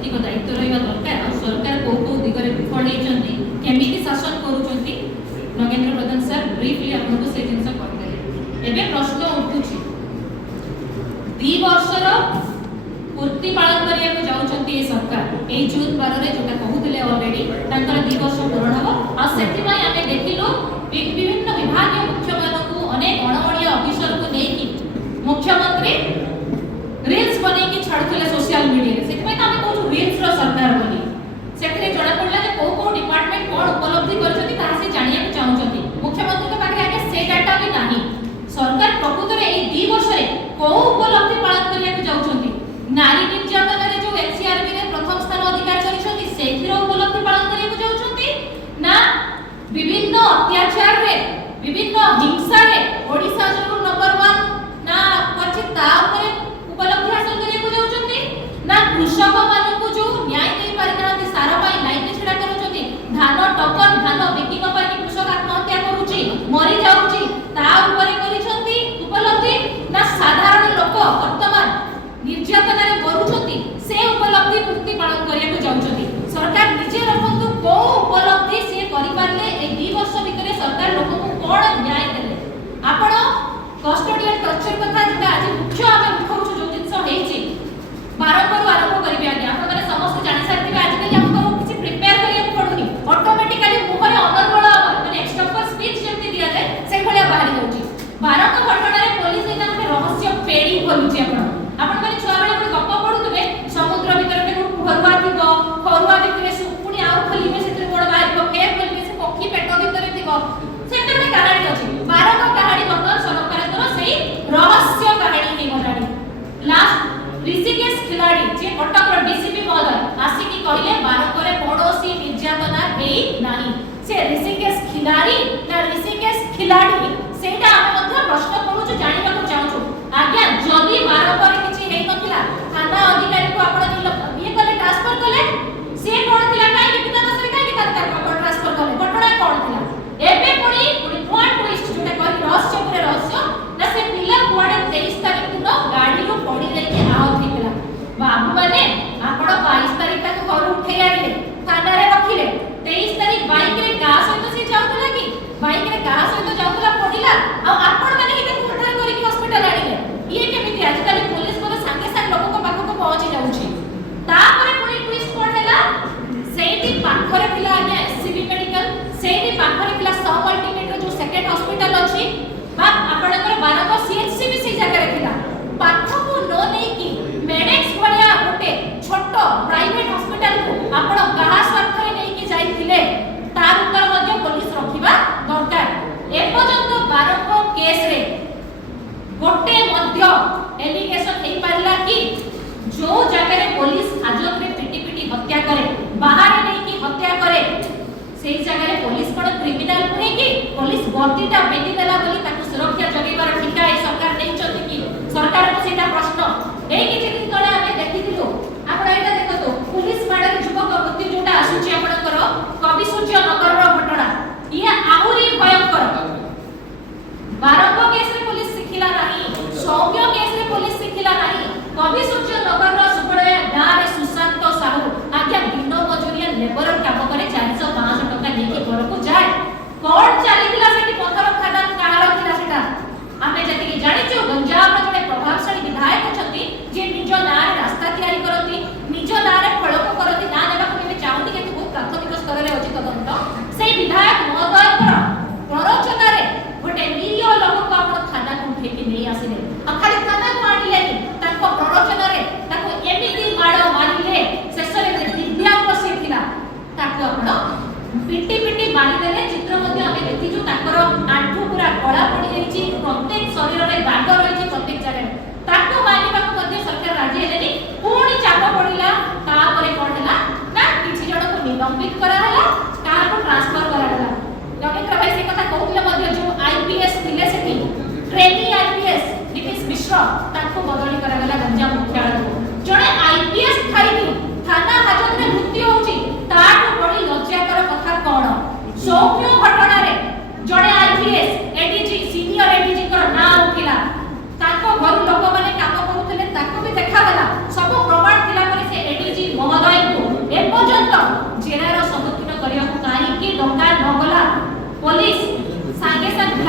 नैतिक दायित्व रहा दरकार सरकार कौ कौ दिगरे विफल होती केमिति शासन करूछंती नगेंद्र प्रधान सर ब्रीफली आपको से जिनस कहले एबे प्रश्न उठुछि 2 वर्षर पूर्ति पालन करिया को जाउछंती ए सरकार ए जून 12 रे जोटा कहउतले ऑलरेडी तांकर 2 वर्ष पूर्ण हबो आ सेति पय आमे देखिलो विभिन्न विभागीय मुख्य मानकु अनेक अणअणिया ऑफिसर को नेकी मुख्यमंत्री रील्स बने की छाड़ुले सोशल मीडिया रे सेति पय आमे कहू रील्स रो सरकार बोली सेतिरे जणा पडला जे को डिपार्टमेंट कोन उपलब्धि करछंती ताहा से जानिया को चाहुछंती मुख्यमंत्री के पाखे आगे से डाटा भी नाही सरकार प्रकृत रे ए 2 वर्ष रे को उपलब्धि पालन करिया को जाउछंती नारी निर्यातन रे जो एनसीआरबी रे प्रथम स्थान अधिकार करिसंती सेथिरो उपलब्धि पालन करिया को जाउछंती ना विभिन्न अत्याचार रे विभिन्न हिंसा रे ओडिसा जो नंबर 1 ना पछि ता ऊपर उपलब्धि हासिल करिया को जाउछंती ना कृषक मानकु जो न्याय देई पारिनांती सारा पाई लाइन में छिड़ा करूछंती धान टोकन धान बिकिंग पर कृषक आत्महत्या करूची मरि जाउची ता ऊपर करिसंती उपलब्धि ना साधारण लोक वर्तमान निर्यातन रे करूछंती से उपलब्धि पूर्ति पालन करिया को जाउछंती सरकार निजे रखंतु को उपलब्धि से करि पारले ए 2 वर्ष भितरे सरकार लोक को कोन न्याय देले आपण कस्टोडियल टर्चर कथा जेटा आज मुख्य आमे मुखौछु जो जिंस हेछि बारंबार आरंभ करिबे आगे आपण माने समस्त जानि सारथिबे आज कली हमको किछि प्रिपेयर करिया को पडुनी ऑटोमेटिकली मुहरे अनर्गळ माने एक्सटम्पर स्पीच जेमति दिया जाय से भलिया बाहरी जाउची बारंक घटना रे पुलिस एना के रहस्य पेडी खोलुची आपण माने छुआ बेले आपण गप्प पडुतबे समुद्र भीतर के फरुआ थिबो फरुआ भितरे सुपुनी आउ खलिबे सेते गोड़ बाहरिबो फेर खलिबे से पक्षी पेट भीतर थिबो सेते ଗୋଟେ कहानी अछि बारंक कहानी बर्तमान सरकार सेही रहस्य कहानी हे गलाडी लास्ट ऋषिकेश खिलाड़ी जे कटक डीसीपी महोदय आसी की कहले बारंक रे पड़ोसी निर्यातना हेई नाही से ऋषिकेश खिलाड़ी ना ऋषिकेश खिलाड़ी सेटा हम मध्य प्रश्न करूछु जानिबा को चाहूछु आज्ञा जदी बारंक रे किछि हेई नथिला थाना अधिकारी को आपण ये कले ट्रांसफर कले से कोन थिला काई कि पिता दसरे काई कि तार ट्रांसफर कले घटना कोन थिला एबे पुणी वन ट्विस्ट जोटा कहि रहस्य पुरे रहस्य ना से पिला कुआडे 23 तारिख दिन गाड़ी रो पड़ी जाई के आओ थिला बाबू माने आपण 22 तारिख तक घर उठे आइले थाना रे रखिले 23 तारिख बाइक रे का सहित से जाउतला कि बाइक रे का सहित जाउतला पडिला आ आपण माने कि उठार करी कि हॉस्पिटल आइले ये केमिति आजकल पुलिस को संगे संग लोक को पाखो को पहुंची जाउची तापरे पुणी ट्विस्ट कोन हैला सेठी पाखरे पिला आगे एससीबी मेडिकल सेठी पाखरे पिला सब अल्टीमेट जो सेकेंड हॉस्पिटल अछि बा आपनकर बारक सीएचसी भी से जगह रखिला पाठ को नो नै कि मेडेक्स भलिया गोटे छोटो प्राइवेट हॉस्पिटल को आपण कहा स्वार्थ रे नै कि जाइथिले तार उत्तर मध्ये पुलिस रखिबा दरकार ए पर्यंत बारक केस रे गोटे मध्य एलिगेशन हे पारला कि जो जगह रे पुलिस हाजत रे पिटी पिटी हत्या करे बाहर नै कि हत्या करे सेही जगह रे पुलिस कोन क्रिमिनल नुहे कि पुलिस गतिटा बेटी देला बोली ताकू सुरक्षा जगेबार ठिका ए सरकार नै चति कि सरकार को सेटा प्रश्न ए कि दिन तळे आमे देखिथिलु आपण एटा देखतो पुलिस माडर युवक मृत्यु जोटा आसुची आपणकर कवि सूर्य नगर रो घटना ये आहुरी भयंकर बारंक केस रे पुलिस सिखिला नाही सौम्य केस रे पुलिस सिखिला नाही कवि सूर्य नगर रो सुबळे गां रे सुशांत साहू आज्ञा दिन मजूरिया लेबर काम करे 400-500 टका लेके घर को जाए कोन चलीला सेठी पत्थर खदान काहार थिला सेटा आमे जति कि जानिचो गंजाम रे जने प्रभावशाली विधायक छथि जे निज नारे रास्ता तयारी करथि निज नारे फळक करथि ना नेबा को केबे चाहूती कि बहुत प्राथमिक स्तर रे अछि तदंत सेही विधायक महोदयकर प्ररोचना रे गोटे निरीह लोक को आपण थाना को उठेकी नै आसिले आ खाली थाना को आनिले ताको प्ररोचना रे ताको एमिति माड मारिले शेष रे दिव्यांग से थिला ताको आपण पिटी पिटी मारी देले चित्र मध्ये हमें देखि जो ताकर आंठू पूरा कळा पड़ी जाईची प्रत्येक शरीर रे दाग रहिची प्रत्येक जगह ताको मानिबा को मध्ये सरकार राजी हेलेनी पूरी चाप पड़िला ता परे कोन हला ना किछि जण को निलंबित करा हला कार को ट्रांसफर करा हला नगेंद्र भाई से कथा कहउले मध्ये जो आईपीएस थिले सेठी ट्रेनी आईपीएस नीतीश मिश्र ताको बदली करा गला गंजाम मुख्यालय को जणे आईपीएस थाई थाना हाजत रे मृत्यु होची ताको बड़ी लज्जाकर कथा कोन सौम्य घटना रे जणे आईपीएस एडीजी सीनियर एडीजी कर ना उठिला ताको घर लोक माने काम करूथले ताको भी देखा गला सब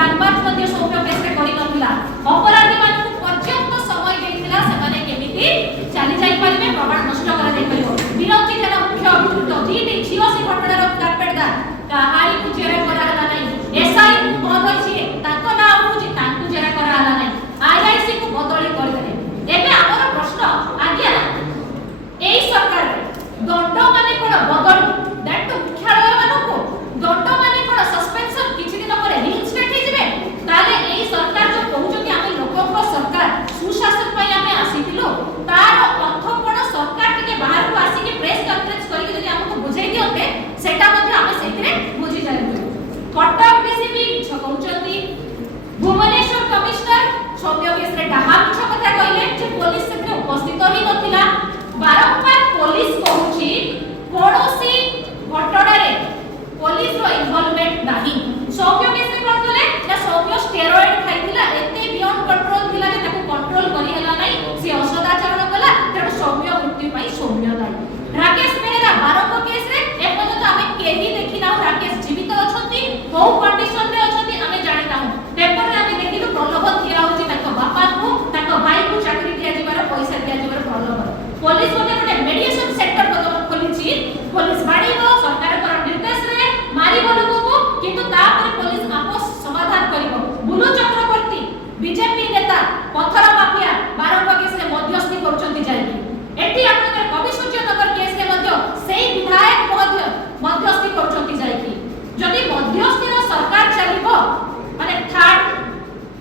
लालबाज मध्ये सौम्य केस रे करि नथिला अपराधी मानकु पर्याप्त समय देइथिला से माने केमिति चली जाई परिबे प्रमाण नष्ट करा जाई परिबो विरोधी जन मुख्य अभियुक्त दीटी झियो से घटनार कार्पेटदार काहाई कु जेरा करा हला नै एसआई पद अछि ताको ना होछि ताकु जेरा करा हला नै आईआईसी को बदली कर देले एबे हमर प्रश्न आज्ञा एई सरकार दंड माने कोन बदल दैट टू मुख्यालय मानको दंड माने कोन सस्पेंशन किछि दिन पर रीइंस्टेट हे जिवे ताले एई सरकार जो कहउछथि आमे लोकक सरकार सुशासन पय आमे आसीथिलो तार अर्थ कोन सरकार टिके बाहर को आसी के प्रेस कॉन्फ्रेंस करि जदि हमको बुझाई दियते सेटा मध्ये आमे सेतिरे बुझी जाइबो कटक डीसीपी मिछ कहउछथि भुवनेश्वर कमिश्नर सौम्य केस रे डाहा मिछ कथा कहिले जे पुलिस सेते उपस्थित ही नथिला बारंबार पुलिस कहूची कोनोसी घटना रे पुलिस रो इन्वॉल्वमेंट नाही सौम्य केस रे कोन कले ना सौम्य स्टेरॉइड खाइथिला एते बियॉन्ड कंट्रोल थिला जे ताको कंट्रोल करि हला नै से असदाचरण कला तेणु सौम्य मृत्यु पई सौम्य दाई राकेश मेहरा बारंब केस रे ए पर्यंत आमे केही देखि ना राकेश जीवित अछंती को कंडीशन रे अछंती आमे जानि ना पेपर रे आमे देखिलु प्रलोभन दिया होची ताको बापा को ताको भाई को चाकरी दिया जिबार पैसा दिया जिबार प्रलोभन पुलिस गोटे मेडिएशन सेंटर खोली पुलिस बाड़ीबो सरकार कर निर्देश रे मारिबो लोक को किंतु तापर पुलिस आपस समाधान करिवो बुलु चक्रवर्ती बीजेपी नेता पत्थर माफिया बारंब केस रे मध्यस्थी करूचंती जाई एटी आपनकर कवि सूर्यनगर केस रे मध्य सेही विधायक मध्यस्थी करूचंती जाई जदि मध्यस्थी रो सरकार चलिबो माने थर्ड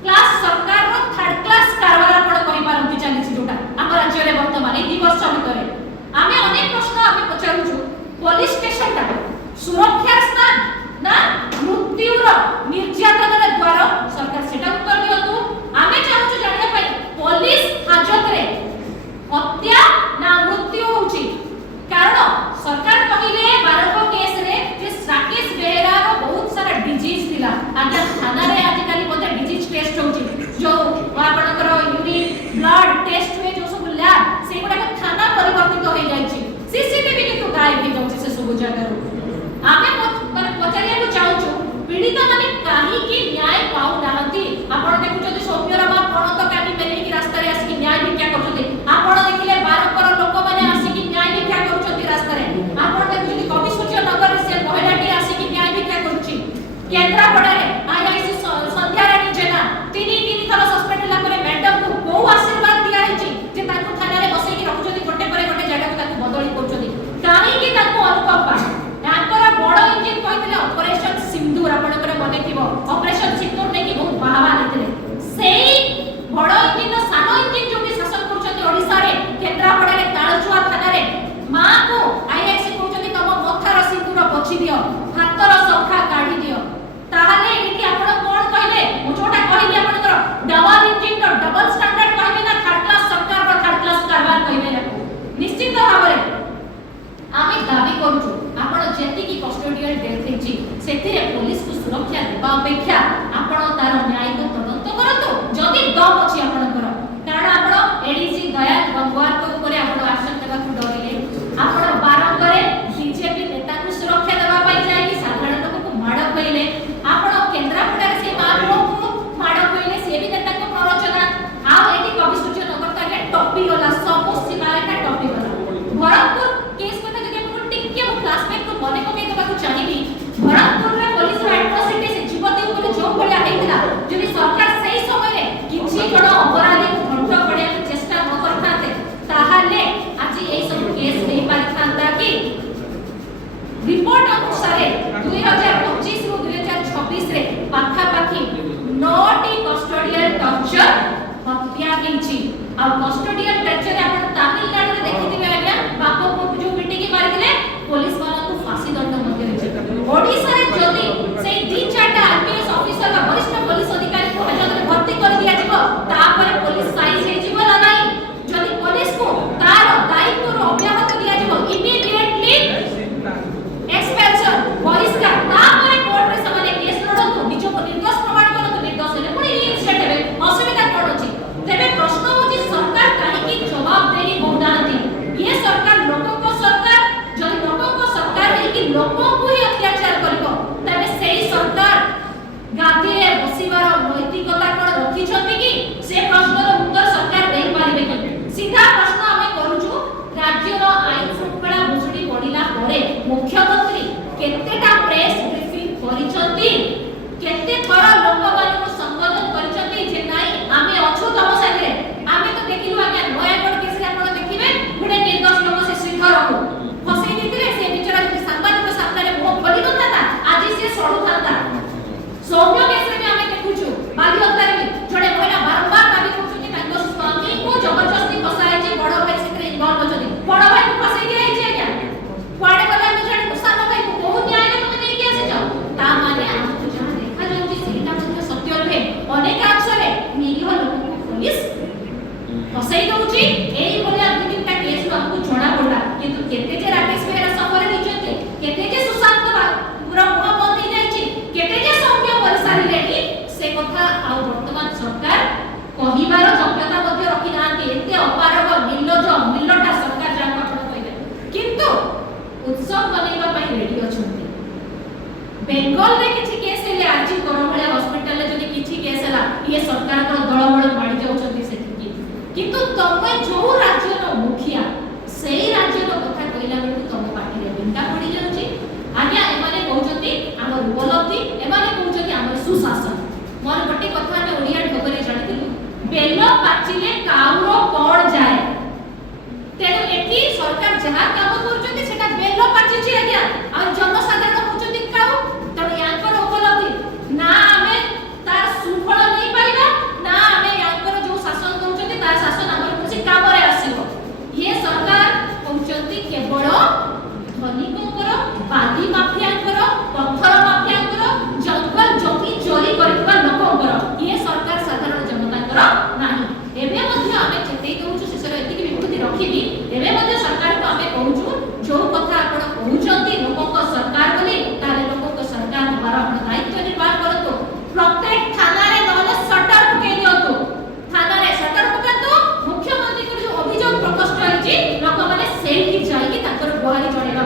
क्लास सरकार रो थर्ड क्लास कारबार आपण कहि पारंती चलिछि जोटा हम राज्य रे वर्तमान 2 वर्ष भितरे आमे अनेक प्रश्न आमे पचारुछु पुलिस स्टेशन टा सुरक्षा स्थान ना मृत्युर निर्यातन द्वारा सरकार सेटा उत्तर दियतु आमे चाहूछु जानिया पई पुलिस हाजत रे हत्या ना मृत्यु होउची कारण सरकार कहिले बारंब केस रे जे राकेश बेहरा रो बहुत सारा डिजीज थिला आजा थाना रे आज काली मध्ये डिजीज टेस्ट होउची जो आपनकर यूरिन ब्लड टेस्ट हुए जो सब लैब से गुडा थाना परिवर्तित हो जाईची सीसीटीवी किंतु गायब हो जाउची से सब जगह आमे माने पचारिया को चाहूछु पीड़ित माने काहे कि न्याय पाउ नाहंती आपण देखुछथि सौम्यर बा प्रणत काटी मेली की रास्ता रे आसी न्याय भिक्षा करछथि आपण देखिले बारंबर लोक माने आसी की न्याय भिक्षा करछथि रास्ता रे आपण देखुछथि कवि सूर्यनगर रे से महिलाटी आसी की न्याय भिक्षा करछि केंद्रापड़ा रे आईआईसी संध्या रानी जेना तीन थर सस्पेंड होला करे मैडम को को आशीर्वाद दिया हिची जे ताको थाना रे बसै की रखुछथि गोटे परे गोटे जगह को ताको बदली करछथि काहे की ताको अनुकंपा ताकर बड़ इंजिन कहितले ऑपरेशन सिंदूर आपनकर मने थिबो ऑपरेशन सिंदूर नै की बहुत बाहवा लेतले सेही बड़ इंजिन नो सानो इंजिन जोटी शासन करछथि ओडिसा रे केंद्रापड़ा रे ताळचुआ थाना रे मां को आईआईसी कहछथि तम मथार सिंदूर पोछि दियो हातर सखा काढी दियो ताहाले एठी आपण कोन कहले मु जोटा कहली आपनकर double engine no double standard कहबे ना थर्ड क्लास सरकार रो थर्ड क्लास कारबार कहबे याको निश्चित भाबरे आमे दाबी करूछु आपण जेति की कस्टोडियल डेथ हेछि सेतिरे पुलिस को सुरक्षा देबा अपेक्षा आपण तार न्यायिक तदंत करतो जदि दम अछि आपनकर कारण आपण एडीसी दयाल गंगवार को ऊपर आपण आक्शन देबा को डरिले आपण बारंबारे बीजेपी नेता को सुरक्षा देबा पई जाय कि साधारण लोक को माड कइले आपण केंद्रापड़ा से मारो को माड कइले से भी नेता को प्ररोचना आ एटी कवि सूर्यनगर ताके टॉपी वाला सब सीमा रेखा टॉपी वाला भरतपुर केस को जदि आपण टिके मो क्लासमेट को मने पके देबा को चाहिबी भरतपुर रे पुलिस रो एट्रोसिटी से जीवती ऊपर जो भलिया हेतिला जदि सरकार सही समय रे किछि जण अपराधी को घंटा पड़िया चेष्टा न करथाते ताहाले आज ए सब केस नै पारिथांता कि रिपोर्ट अनुसार 2025 रो 2026 रे पाखा पाखी 9टी कस्टोडियल टॉर्चर हत्या किछि आ कस्टोडियल टॉर्चर आपण तमिलनाडु रे देखिथिबे आज्ञा बापो को जो पिटी की मारिथिले पुलिस वाला को फांसी दंड मध्ये होइছে ओडिसा रे जदी से 3-4टा आईपीएस ऑफिसर का वरिष्ठ पुलिस अधिकारी को हाजत रे भर्ती कर दिया जिवो तापर पुलिस साइज हे जिवो ना नाही जदी पुलिस को तार दायित्व रो अव्याहत दिया जिवो इमीडिएटली एक्सपेल्शन बहिष्कार तापर कोर्ट रे समाने केस लड़तो निज को निर्दोष प्रमाण करतो निर्दोष हेले पुणी इनस्टेट हेबे असुविधा कोन अछि तेबे प्रश्न होछि सरकार काहे की जवाब देनी होउनांती ये सरकार लोकों को सरकार जदि लोकों को सरकार है कि लोकों को ही अत्याचार करबो तबे सेही सरकार गादी रे बसिबा बेंगल रे किछि केस हेले आजि करमळे हॉस्पिटल ले जदि किछि केस हला ये सरकार को दळमळ माडी जाउछथि सेठी किंतु तमे जो राज्य नो मुखिया सेही राज्य नो कथा कहिला बेलु तम पाठी रे बिंदा पड़ी जाउछि आज्ञा एमाने कहउछथि हमर उपलब्धि एमाने कहउछथि हमर सुशासन मोर गोटे कथा ने ओडिया ढोगरे जानिथिलु बेल पाचिले काउरो कोण जाय तेनु एठी सरकार जहा काम करूछथि सेटा बेल पाचिछि आज्ञा आ जनसाधारण कहउछथि काउ तणे याकर उपलब्धि ना आमे तार सुफल नै पाइबा ना आमे याकर जो शासन करूछथि तार शासन हमर कुछि काम रे आसीबो ये सरकार कहउछथि केवल धनिकଙ୍କର बादी माफियाଙ୍କର पत्थर माफियाଙ୍କର जंगल जमी चोरी करथिबा लोकଙ୍କର ये सरकार साधारण जनताଙ୍କର नाही एबे मध्ये आमे चेतै कहउछु शेषर एतिକି विभूति रखिबी एबे मध्ये सरकार को आमे कहउछु जो कथा आपण कहउछंती लोकक सरकार बोली ताले लोकक सरकार द्वारा आपण दायित्व निर्वाह करतो प्रत्येक थाना रे नले शटर पके दियतो थाना रे शटर पकातो मुख्यमंत्री को जो अभियोग प्रकोष्ठ होइछि लोक माने सेठी जाई कि ताकर गुहारी जणेबा